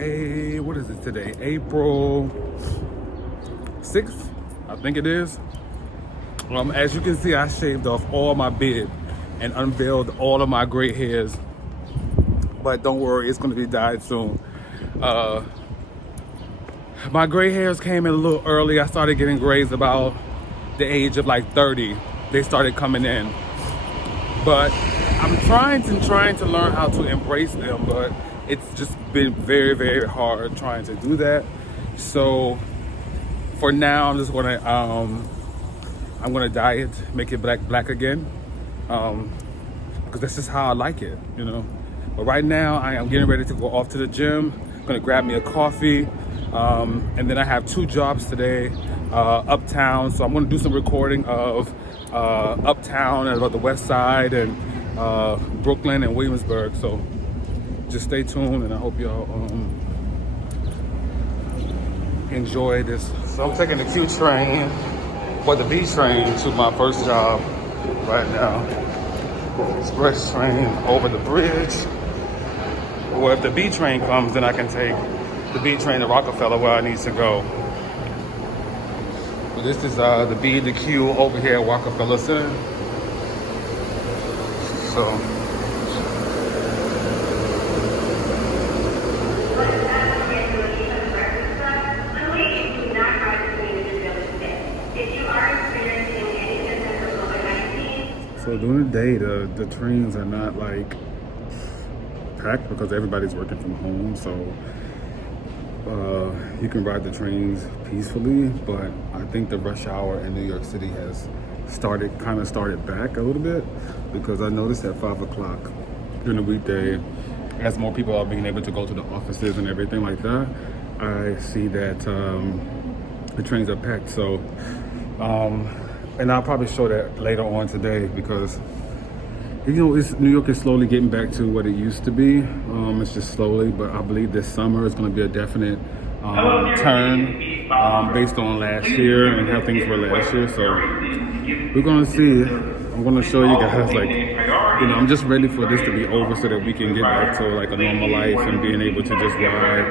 what is it today? April 6th, I think it is. As you can see, I shaved off all my beard and unveiled all of my gray hairs. But don't worry, it's gonna be dyed soon. My gray hairs came in a little early. I started getting grays about the age of like 30. They started coming in. But I'm trying to learn how to embrace them, but it's just been very, very hard trying to do that. So for now, I'm just gonna I'm gonna dye it, make it black again, because that's just how I like it, you know. But right now, I am getting ready to go off to the gym. I'm gonna grab me a coffee, and then I have 2 jobs today, uptown. So I'm gonna do some recording of uptown and about the West Side and Brooklyn and Williamsburg. So just stay tuned, and I hope y'all enjoy this. So I'm taking the Q train, or the B train, to my first job right now. Express train over the bridge. Or if the B train comes, then I can take the B train to Rockefeller where I need to go. But this is the B, the Q over here at Rockefeller Center. So during the day, the trains are not like packed because everybody's working from home. So you can ride the trains peacefully. But I think the rush hour in New York City has started back a little bit, because I noticed at 5 o'clock during the weekday, as more people are being able to go to the offices and everything like that, I see that the trains are packed. So and I'll probably show that later on today, because you know, New York is slowly getting back to what it used to be. It's just slowly, but I believe this summer is going to be a definite turn based on last year and how things were last year. So we're going to see. I'm going to show you guys, like, you know, I'm just ready for this to be over so that we can get back to like a normal life and being able to just ride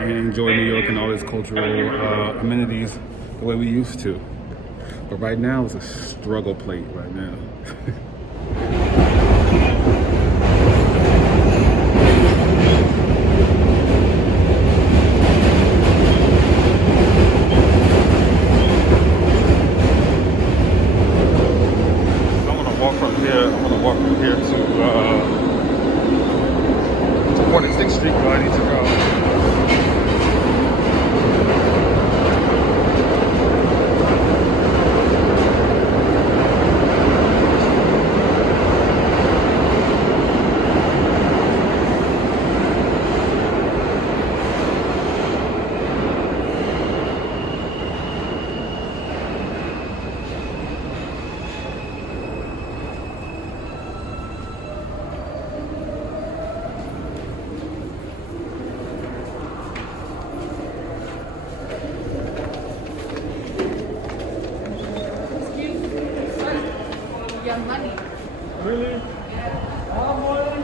and enjoy New York and all its cultural amenities the way we used to. But right now, it's a struggle plate right now. I'm gonna walk from here to 46th Street where I need to go. Young Money. Really? Yeah. All morning?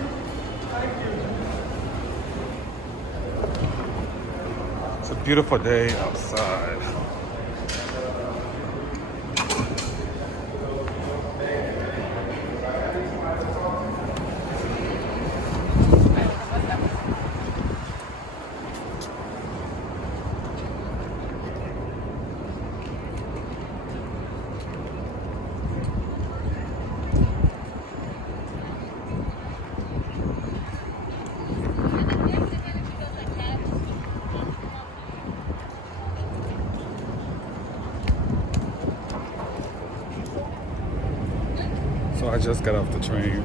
Thank you. It's a beautiful day outside. So I just got off the train,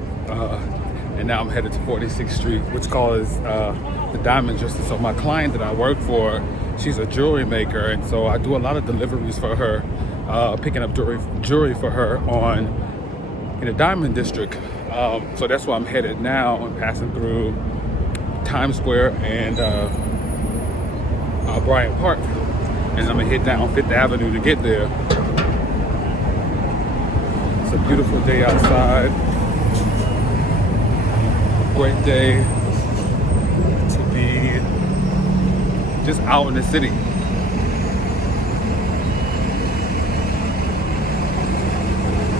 and now I'm headed to 46th Street, which is the Diamond District. So my client that I work for, she's a jewelry maker, and so I do a lot of deliveries for her, picking up jewelry for her in the Diamond District. So that's where I'm headed now. I'm passing through Times Square and Bryant Park, and I'm gonna hit down 5th Avenue to get there. It's a beautiful day outside. Great day to be just out in the city.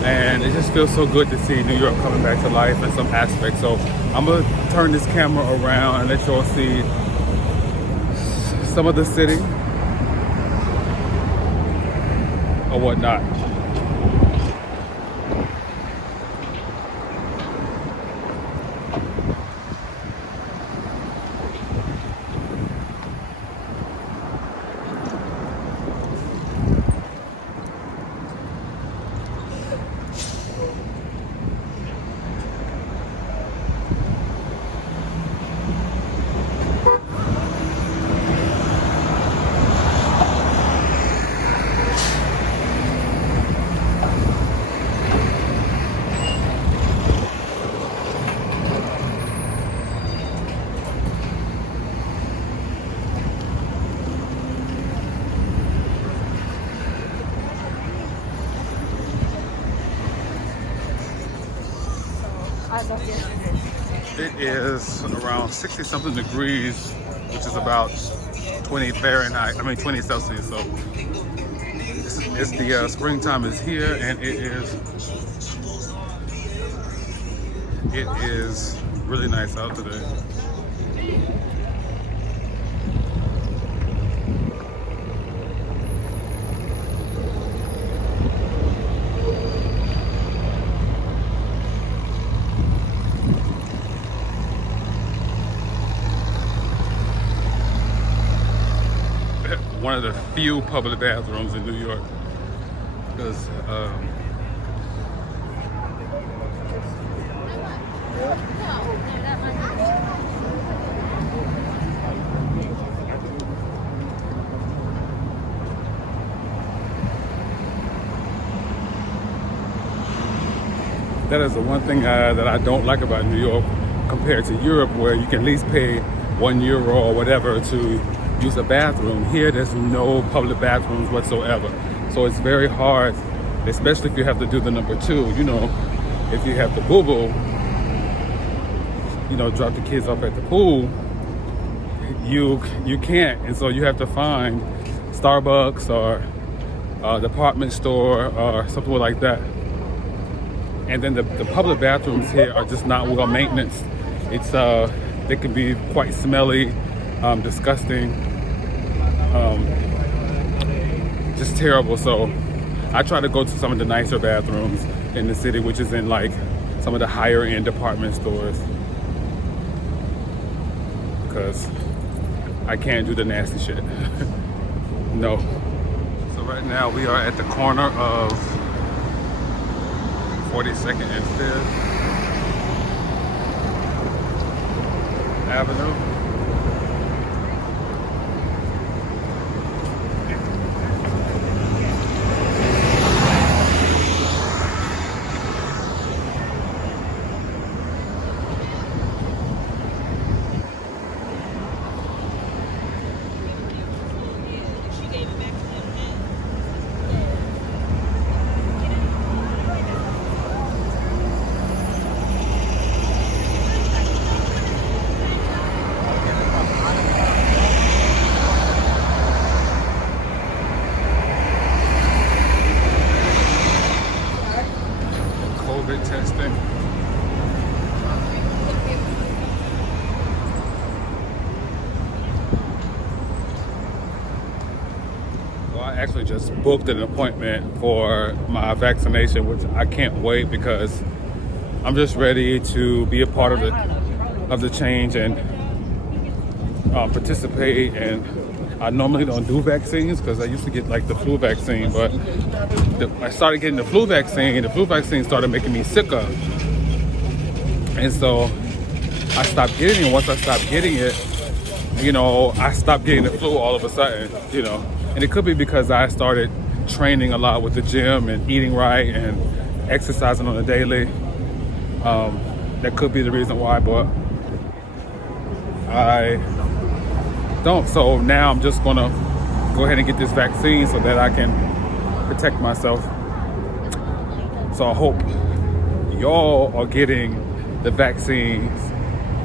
And it just feels so good to see New York coming back to life in some aspects. So I'm gonna turn this camera around and let y'all see some of the city or whatnot. It is around 60 something degrees, which is about 20 Fahrenheit, 20 Celsius. So it's the springtime is here, and it is really nice out today. One of the few public bathrooms in New York, because that is the one thing that I don't like about New York compared to Europe, where you can at least pay €1 or whatever to use a bathroom. Here, there's no public bathrooms whatsoever. So it's very hard, especially if you have to do the number two. You know, if you have the boo-boo, you know, drop the kids off at the pool, you can't. And so you have to find Starbucks or department store or something like that. And then the public bathrooms here are just not well maintenance. It's they can be quite smelly, disgusting, just terrible. So I try to go to some of the nicer bathrooms in the city, which is in like some of the higher end department stores, because I can't do the nasty shit. No. So right now we are at the corner of 42nd and 5th Avenue. COVID testing. Well, I actually just booked an appointment for my vaccination, which I can't wait, because I'm just ready to be a part of the change and participate. And I normally don't do vaccines because I used to get like the flu vaccine, but I started getting the flu vaccine, and the flu vaccine started making me sicker. And so I stopped getting it. Once I stopped getting it, you know, I stopped getting the flu all of a sudden, you know. And it could be because I started training a lot with the gym and eating right and exercising on a daily. That could be the reason why, but I don't. So now I'm just gonna go ahead and get this vaccine so that I can protect myself. So I hope y'all are getting the vaccines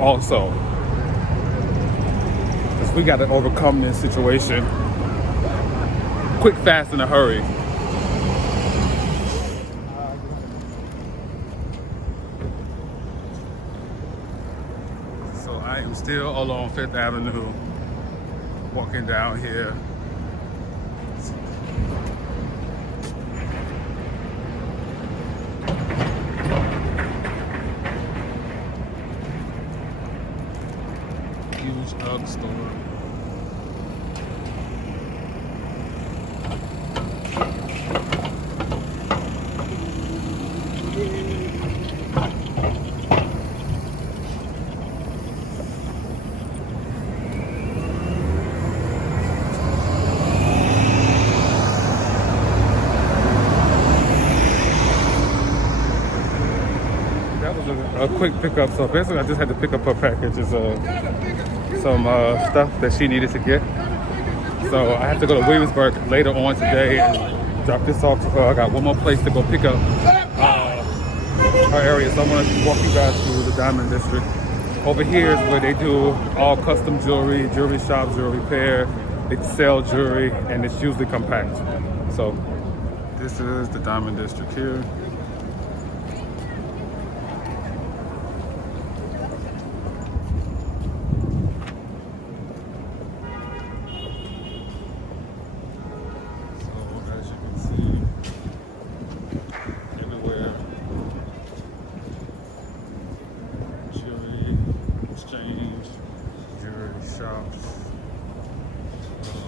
also, because we got to overcome this situation quick, fast, in a hurry. So I am still along Fifth Avenue, walking down here. Huge UGG store. That was a quick pickup. So basically, I just had to pick up her packages of some stuff that she needed to get. So I have to go to Williamsburg later on today and drop this off to her. I got one more place to go pick up her area. So I want to walk you guys through the Diamond District. Over here is where they do all custom jewelry, jewelry shop, jewelry repair. They sell jewelry, and it's usually compact. So this is the Diamond District here. Shops. So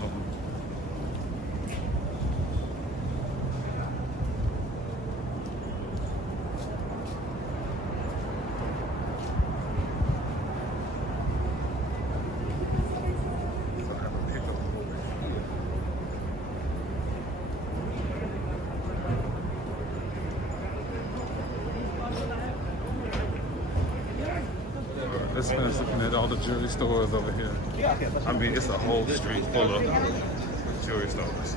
I have a pickup over here. Let's finish looking at all the jewelry stores over here. I mean, it's a whole street full of jewelry stores.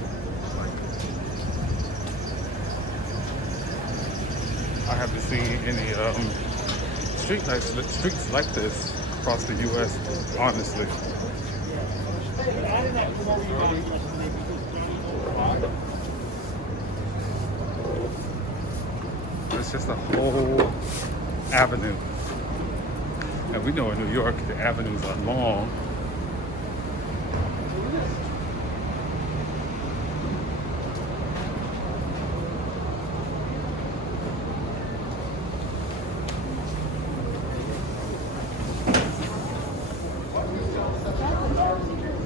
I haven't seen any streets like this across the U.S., honestly. It's just a whole avenue. And we know in New York, the avenues are long.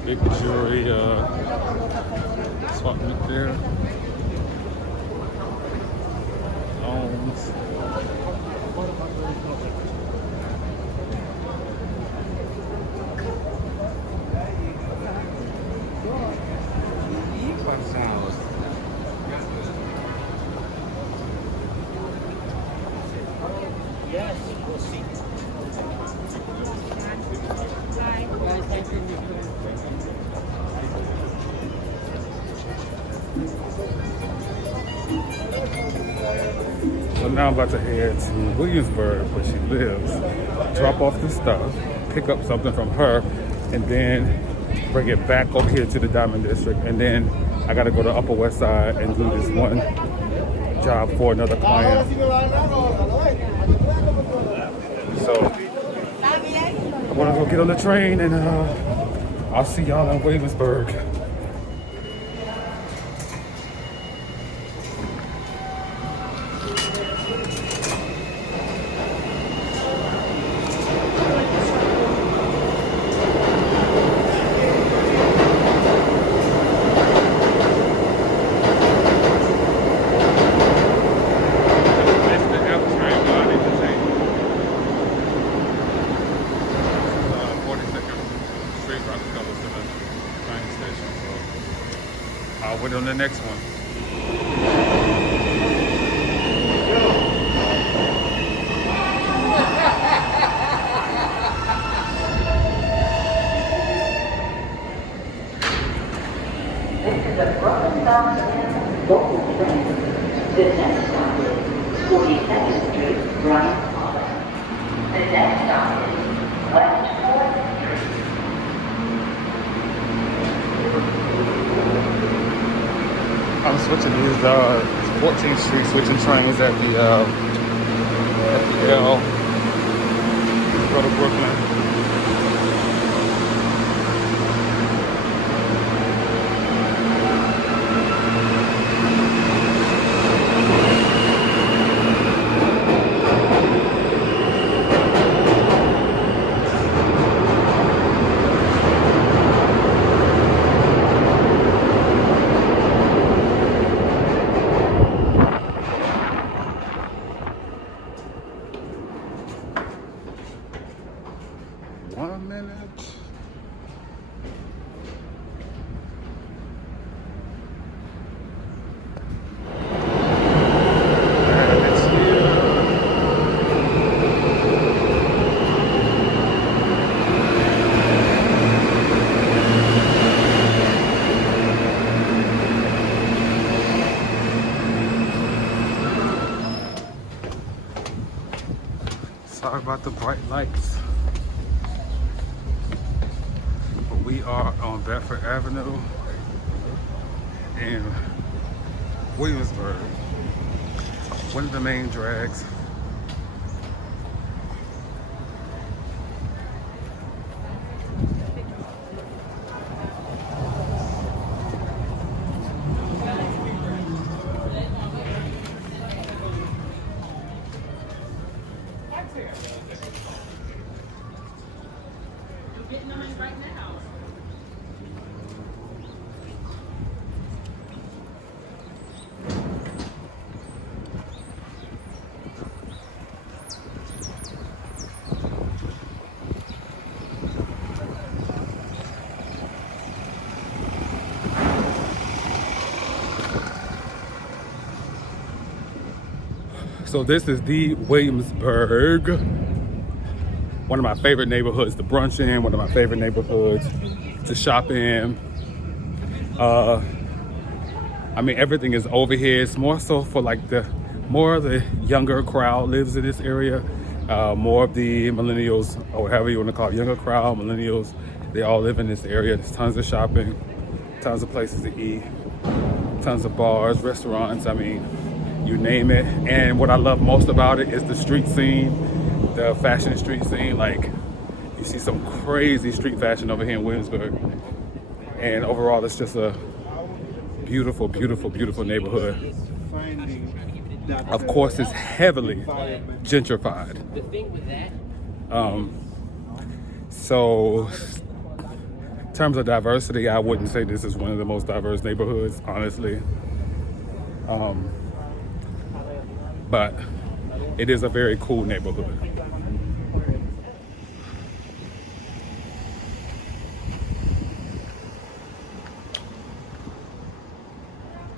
Big jewelry assortment there. Loans. Yes, we'll see. So now I'm about to head to Williamsburg, where she lives, drop off this stuff, pick up something from her, and then bring it back over here to the Diamond District. And then I gotta go to Upper West Side and do this one job for another client. So I'm gonna go get on the train, and I'll see y'all in Williamsburg. I'll wait on the next one. This is a Brooklyn Southland local train. The next stop is 42nd Street, Bryant Park. The next stop is West 4th Street. switching these 14th Street switching trains at the L. Go to Brooklyn. Sorry about the bright lights. But we are on Bedford Avenue in Williamsburg. One of the main drags. So this is the Williamsburg, one of my favorite neighborhoods to brunch in, one of my favorite neighborhoods to shop in. I mean, everything is over here. It's more so for like more of the younger crowd lives in this area. More of the millennials, or whatever you want to call it, younger crowd, millennials, they all live in this area. There's tons of shopping, tons of places to eat, tons of bars, restaurants, I mean, you name it. And what I love most about it is the street scene, the fashion street scene. Like, you see some crazy street fashion over here in Williamsburg. And overall, it's just a beautiful, beautiful, beautiful neighborhood. Of course, it's heavily gentrified. So, in terms of diversity, I wouldn't say this is one of the most diverse neighborhoods, honestly. But it is a very cool neighborhood.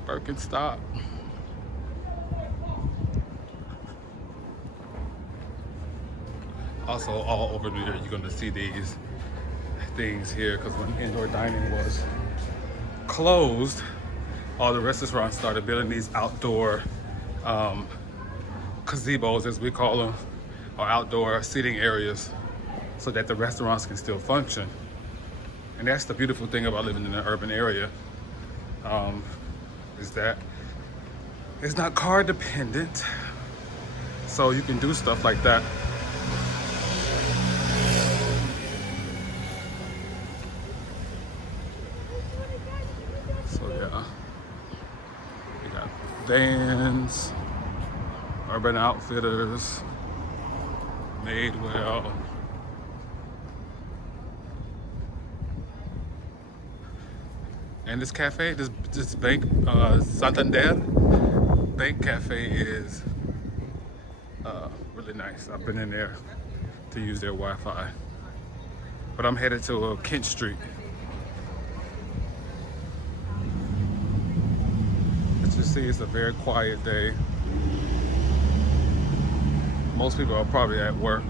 Birkenstock. Also, all over New York, you're going to see these things here, because when indoor dining was closed, all the restaurants started building these outdoor gazebos, as we call them, or outdoor seating areas, so that the restaurants can still function. And that's the beautiful thing about living in an urban area, is that it's not car dependent, so you can do stuff like that. So yeah, we got Vans, Urban Outfitters, Madewell. And this cafe, this bank, Santander Bank Cafe is really nice. I've been in there to use their Wi-Fi. But I'm headed to Kent Street. As you see, it's a very quiet day. Most people are probably at work.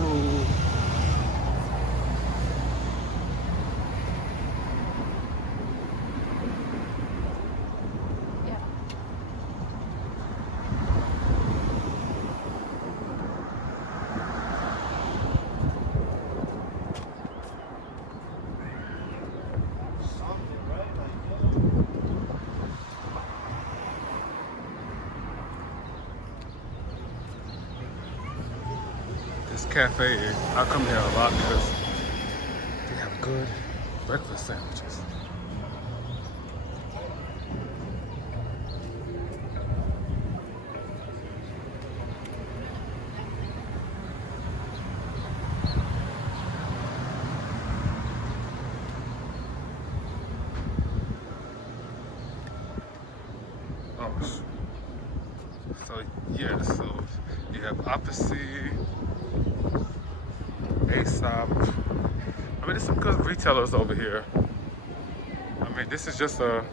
through. Yeah. Something, right? Like, This cafe, I come here a lot because they have good breakfast sandwiches. Oh, so yeah, so you have Opposite, Aesop. I mean, there's some good retailers over here. I mean, this is just a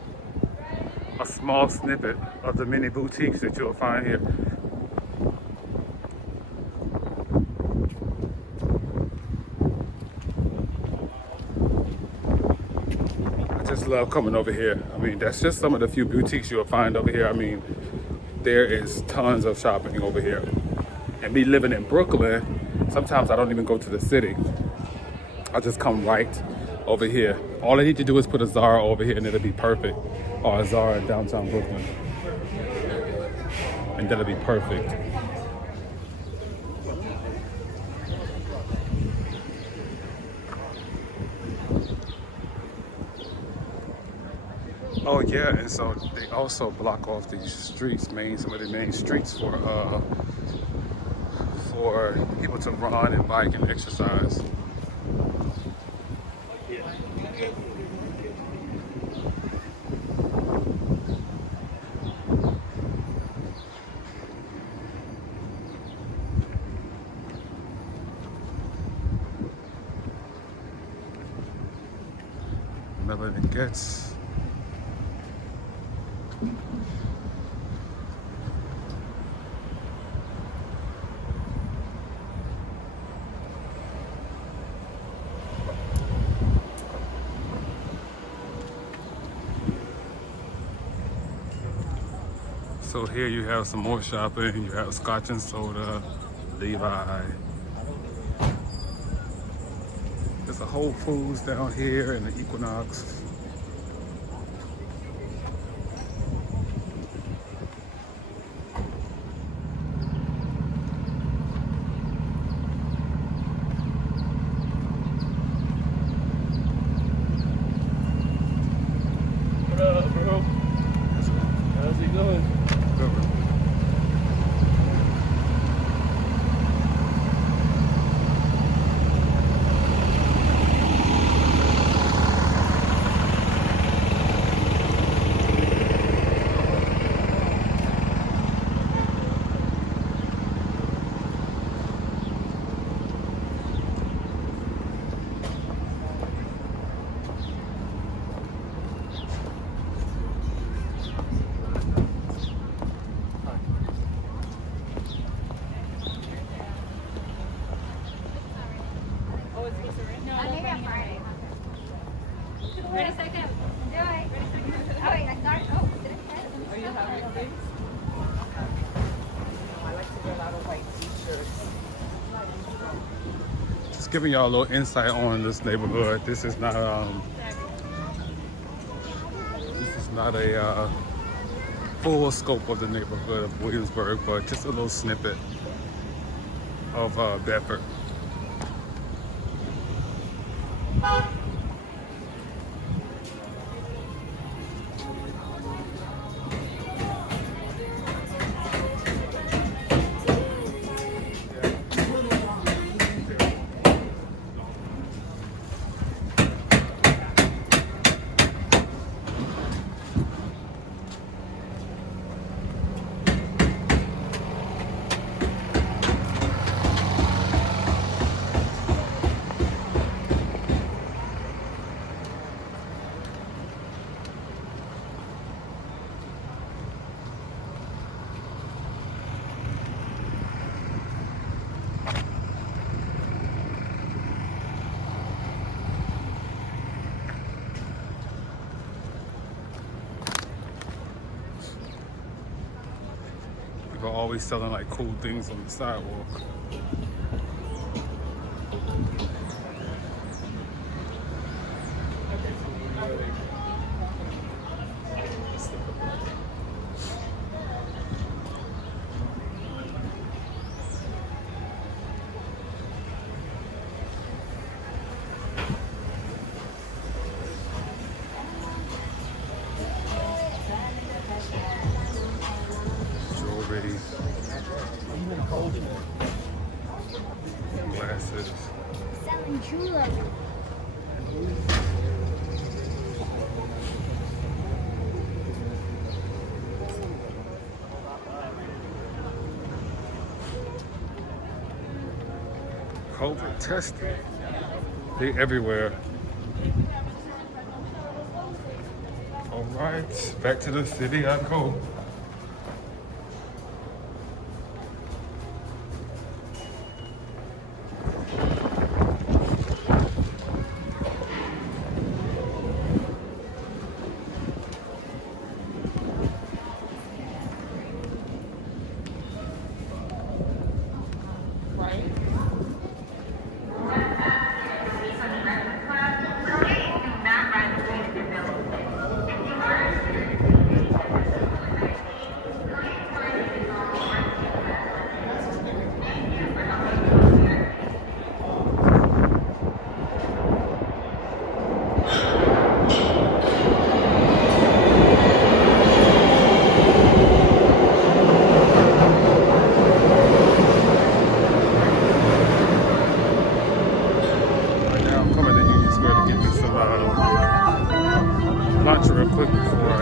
small snippet of the many boutiques that you'll find here. I just love coming over here. I mean, that's just some of the few boutiques you'll find over here. I mean, there is tons of shopping over here. And me living in Brooklyn, sometimes I don't even go to the city. I just come right over here. All I need to do is put a Zara over here and it'll be perfect. Or a Zara in downtown Brooklyn. And that'll be perfect. Oh yeah, and so they also block off these streets, some of the main streets for people to run and bike and exercise. Melanie Getz. So here you have some more shopping. You have Scotch and Soda, Levi. There's a Whole Foods down here and the Equinox. what up, bro? How's it going? I think I'm Friday. Wait a second. Do I? Oh, wait, I start. Oh, did I start? Are you having things? I like to wear a lot of white t-shirts. Just giving y'all a little insight on this neighborhood. This is not a full scope of the neighborhood of Williamsburg, but just a little snippet of Bedford. always selling like cool things on the sidewalk. Jewelry, glasses. Selling jewelry. COVID testing. They everywhere. All right, back to the city I go. Right? Right now I'm coming to Union Square to get me some lunch real quick before I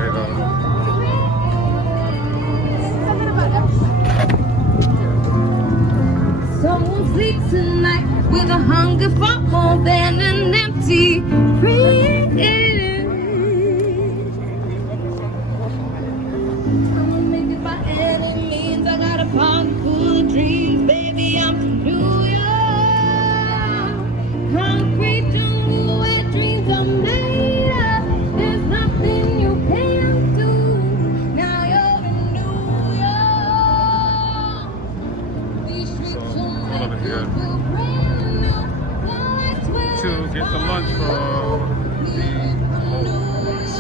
Someone sleep tonight with a hunger for more than an empty fridge. I'ma make it by any means. I got a pocket full of dreams, baby. I'm from New York, concrete jungle where dreams are made of. There's nothing you can't do. Now you're in New York. These streets So, will going over make here you feel brand new. Lights will to get some lunch from the Whole Foods.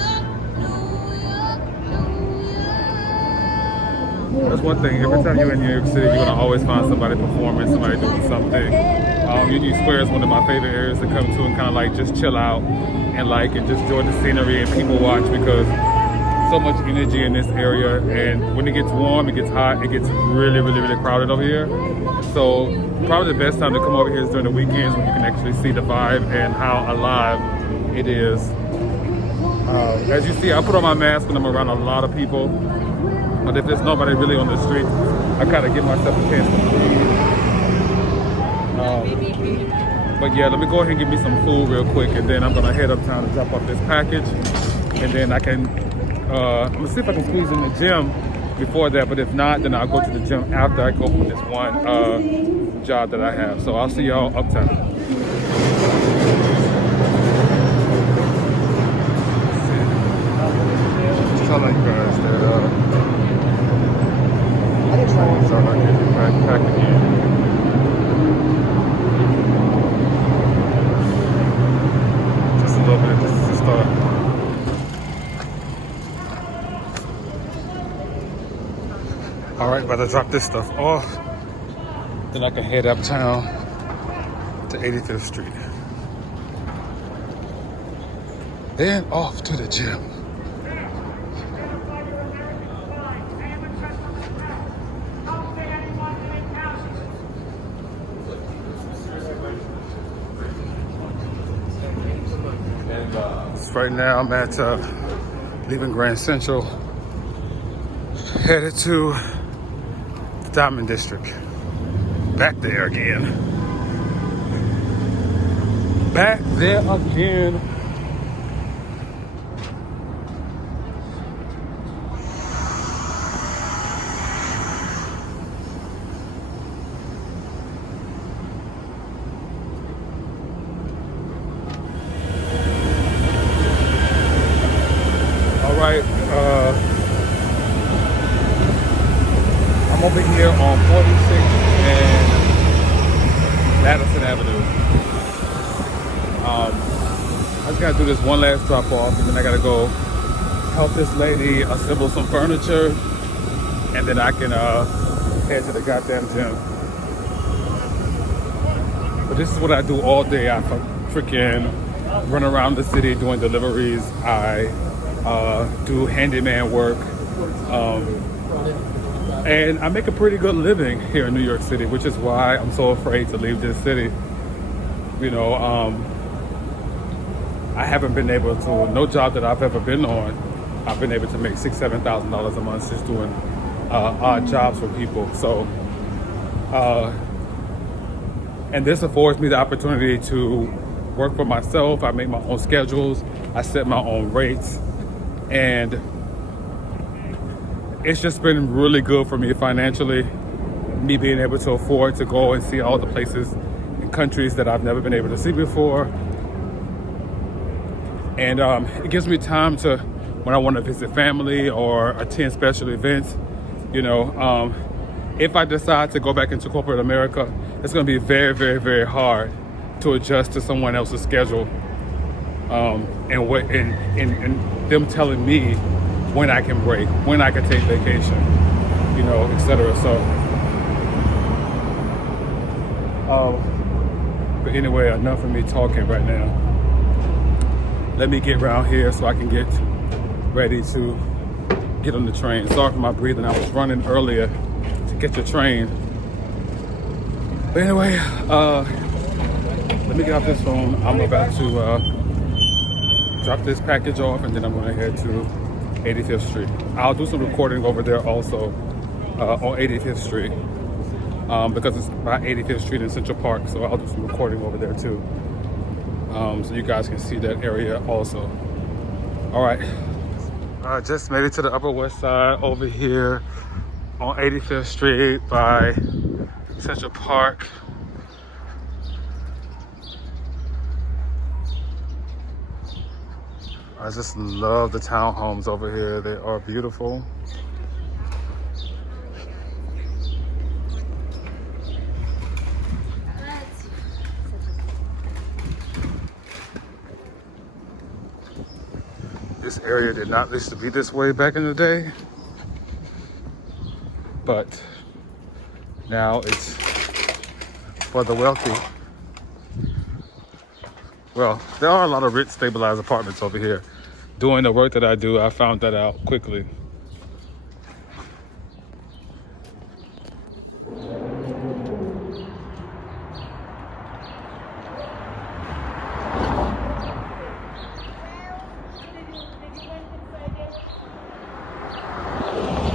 That's one thing. Every time you're in New York City, you're gonna always find somebody performing, somebody doing something. Union Square is one of my favorite areas to come to and kind of like just chill out and just enjoy the scenery and people watch, because so much energy in this area. And when it gets warm, it gets hot, it gets really, really, really crowded over here. So probably the best time to come over here is during the weekends when you can actually see the vibe and how alive it is. As you see, I put on my mask when I'm around a lot of people. But if there's nobody really on the street, I kind of give myself a chance to breathe. But yeah, let me go ahead and get me some food real quick, and then I'm gonna head uptown to drop off this package, and then I can, I'm gonna see if I can squeeze in the gym before that. But if not, then I'll go to the gym after I go from this one job that I have. So I'll see y'all uptown. Just telling you guys that trains are not getting back again. Just a little bit, this is the start. All right, about to drop this stuff off. Then I can head uptown to 85th Street. Then off to the gym. Right now I'm at leaving Grand Central, headed to the Diamond District. Back there again. Back there again. I'm over here I just gotta do this one last drop off, and then I gotta go help this lady assemble some furniture, and then I can head to the goddamn gym. But this is what I do all day. I freaking run around the city doing deliveries. I do handyman work. And I make a pretty good living here in New York City, which is why I'm so afraid to leave this city. You know, I haven't been able to, no job that I've ever been on, I've been able to make $6,000, $7,000 a month just doing odd jobs for people. So, and this affords me the opportunity to work for myself. I make my own schedules. I set my own rates. And it's just been really good for me financially, me being able to afford to go and see all the places and countries that I've never been able to see before. And it gives me time to, when I want to visit family or attend special events, you know, if I decide to go back into corporate America, it's going to be very, very, very hard to adjust to someone else's schedule, and them telling me when I can break, when I can take vacation, you know, etc. So, but anyway, enough of me talking right now. Let me get around here so I can get ready to get on the train. Sorry for my breathing. I was running earlier to get the train. But anyway, let me get off this phone. I'm about to drop this package off, and then I'm going to head to 85th Street. I'll do some recording over there also on 85th Street because it's by 85th Street in Central Park, so I'll do some recording over there too, so you guys can see that area also. All right, I just made it to the Upper West Side over here on 85th Street by Central Park. I just love the townhomes over here. They are beautiful. This area did not used to be this way back in the day, but now it's for the wealthy. Well, there are a lot of rich stabilized apartments over here. Doing the work that I do, I found that out quickly.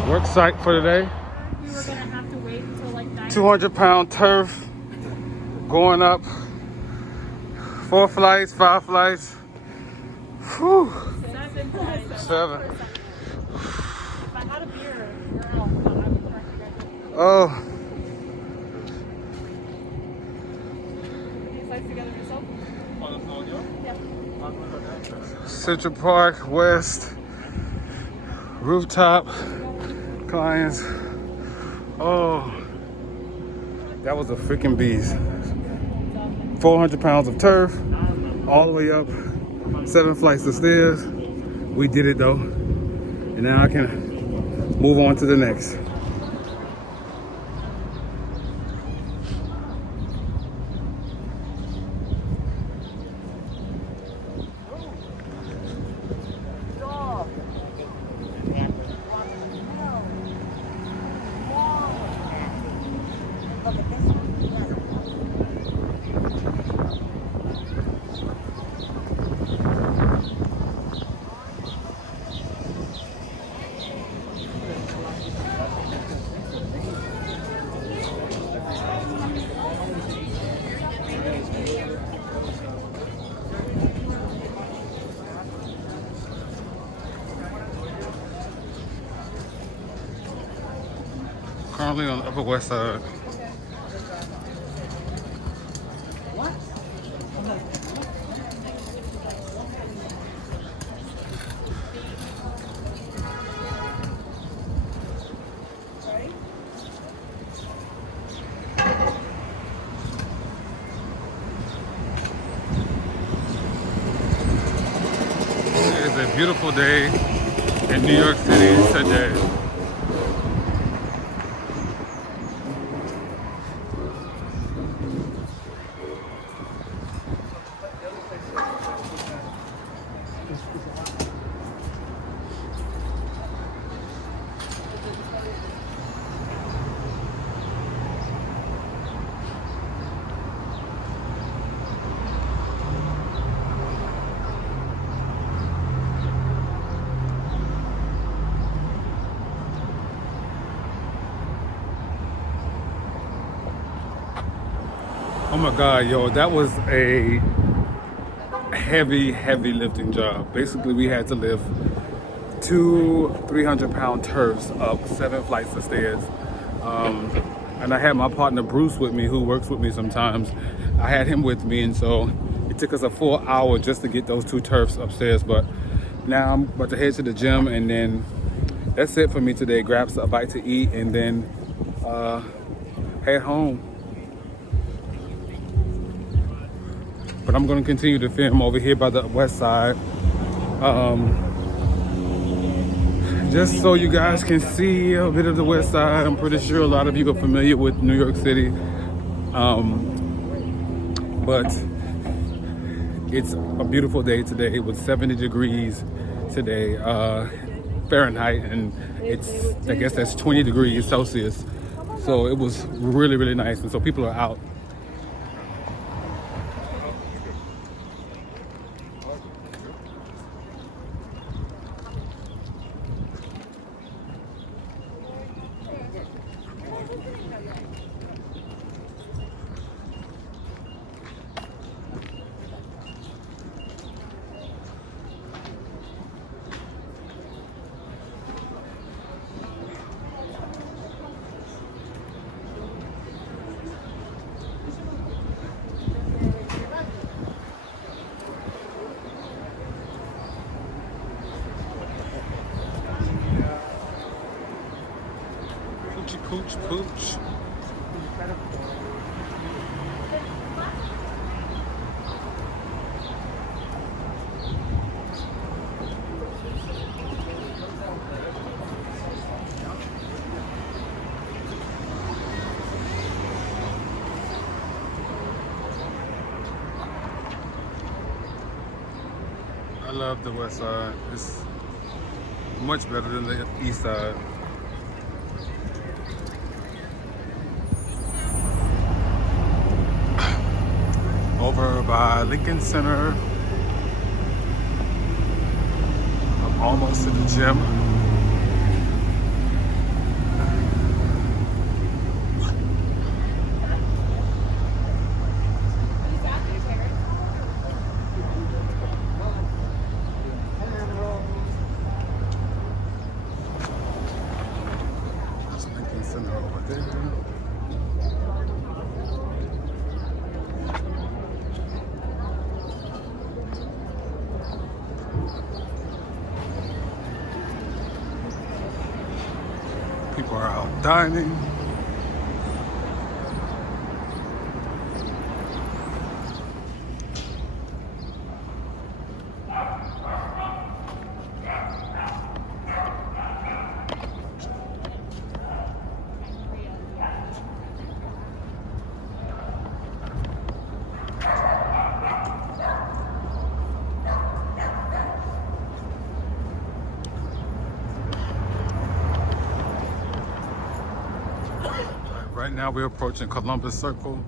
Work site for today. We were gonna have to wait until like 9. 200-pound turf going up. 4 flights, 5 flights. Whew. 7 flights. 7. If I had a beer, I would correct you guys. Oh, These flights together yourself? Yeah. Central Park West rooftop clients. Oh, that was a freaking beast. 400 pounds of turf, all the way up, 7 flights of stairs. We did it though, and now I can move on to the next. Currently on the Upper West Side. a beautiful day in New York City today. Oh my God, yo, that was a heavy lifting job. Basically, we had to lift two 300-pound turfs up 7 flights of stairs. And I had my partner Bruce with me, who works with me sometimes. I had him with me, and so it took us a full hour just to get those 2 turfs upstairs. But now I'm about to head to the gym, and then that's it for me today. Grab a bite to eat, and then head home. But I'm going to continue to film over here by the west side. Just so you guys can see a bit of the west side. I'm pretty sure a lot of you are familiar with New York City. But it's a beautiful day today. It was 70 degrees today, Fahrenheit, and I guess that's 20 degrees Celsius. So it was really nice, and so people are out. Pooch. I love the west side. It's much better than the east side. Over by Lincoln Center. I'm almost to the gym. There's Lincoln Center over there. People are out dining. Right now we're approaching Columbus Circle.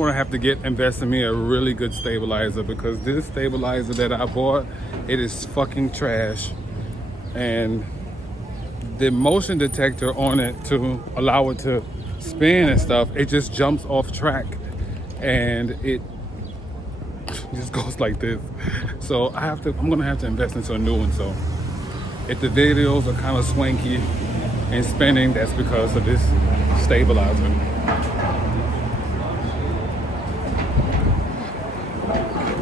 gonna have to invest in me a really good stabilizer, because this stabilizer that I bought, it is fucking trash. And the motion detector on it to allow it to spin and stuff, it just jumps off track and it just goes like this. So I'm gonna have to invest into a new one. So if the videos are kind of swanky and spinning, that's because of this stabilizer.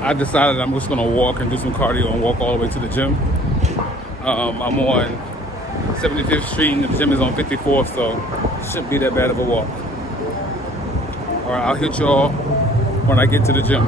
I decided I'm just gonna walk and do some cardio and walk all the way to the gym. I'm on 75th Street and the gym is on 54th, so shouldn't be that bad of a walk. All right, I'll hit y'all when I get to the gym.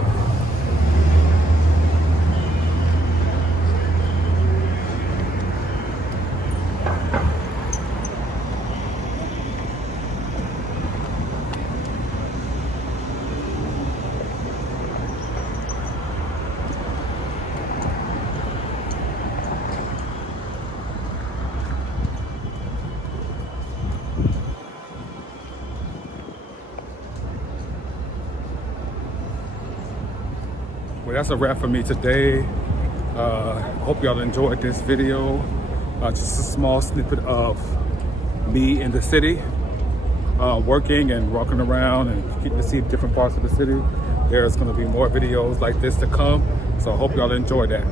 Well, that's a wrap for me today. Hope y'all enjoyed this video. Just a small snippet of me in the city, working and walking around and getting to see different parts of the city. There's going to be more videos like this to come, so I hope y'all enjoy that.